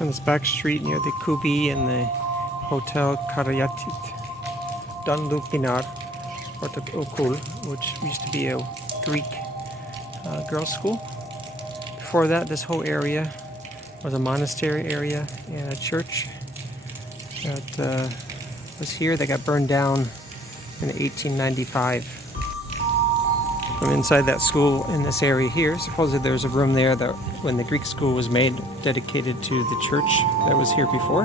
On this back street near the Kubi and the Hotel Kaleici, Dunlupinar School, which used to be a Greek girls' school. Before that, this whole area was a monastery area and a church that was here. That got burned down in 1895. From inside that school in this area here, supposedly there's a room there that when the Greek school was made, dedicated to the church that was here before.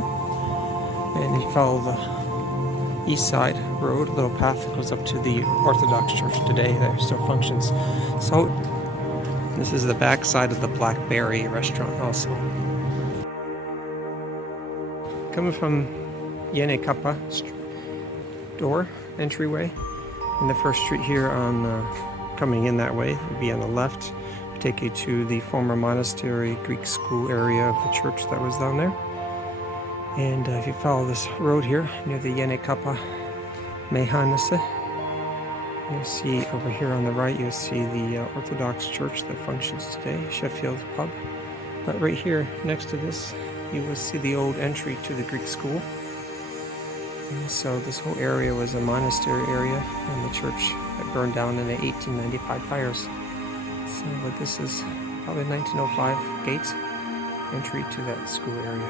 And if you follow the east side road, a little path that goes up to the Orthodox church today that still functions. So this is the back side of the Blackberry restaurant also. Coming from Yene Kappa door, entryway, in the first street here on coming in that way, would be on the left, take you to the former monastery Greek school area of the church that was down there. And if you follow this road here near the Yene Kappa Mehanese, you'll see over here on the right, you'll see the Orthodox church that functions today, Sheffield pub. But right here next to this, you will see the old entry to the Greek school. And so this whole area was a monastery area and the church that burned down in the 1895 fires. So but this is probably 1905 gate entry to that school area.